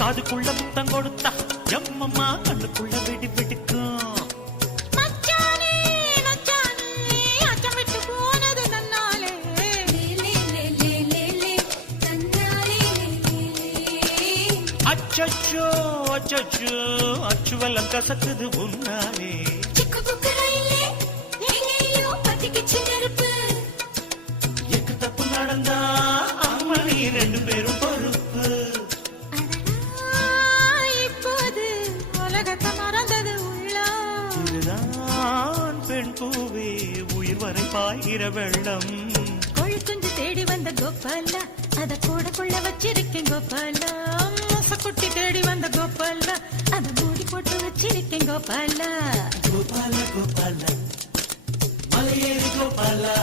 காதுக்குள்ள முத்தம் கொடுத்தா எம்மம்மா கண்ணுக்குள்ள வெடி வெடிக்கும். அச்சோ அச்சோ அச்சுவெல்லாம் கசக்குது உன்னாலே. எக்கு தப்பு நடந்தா அம்மணி ரெண்டு பேரும் பொறுப்பு. இப்போது உலகத்தை மறந்தது உள்ளம். இதுதான் பெண் பூவே உயிர் வரை பாய்கிற வெள்ளம். கொழுக்குஞ்சு தேடி வந்த கோபாலா அத கூட கொள்ள வச்சிருக்கேன் கோபாலா. குட்டி தேடி வந்த கோபாலா அத மூடி போட்டு வச்சிருக்கேன் கோபாலா. கோபால கோபால மலையேறி கோபாலா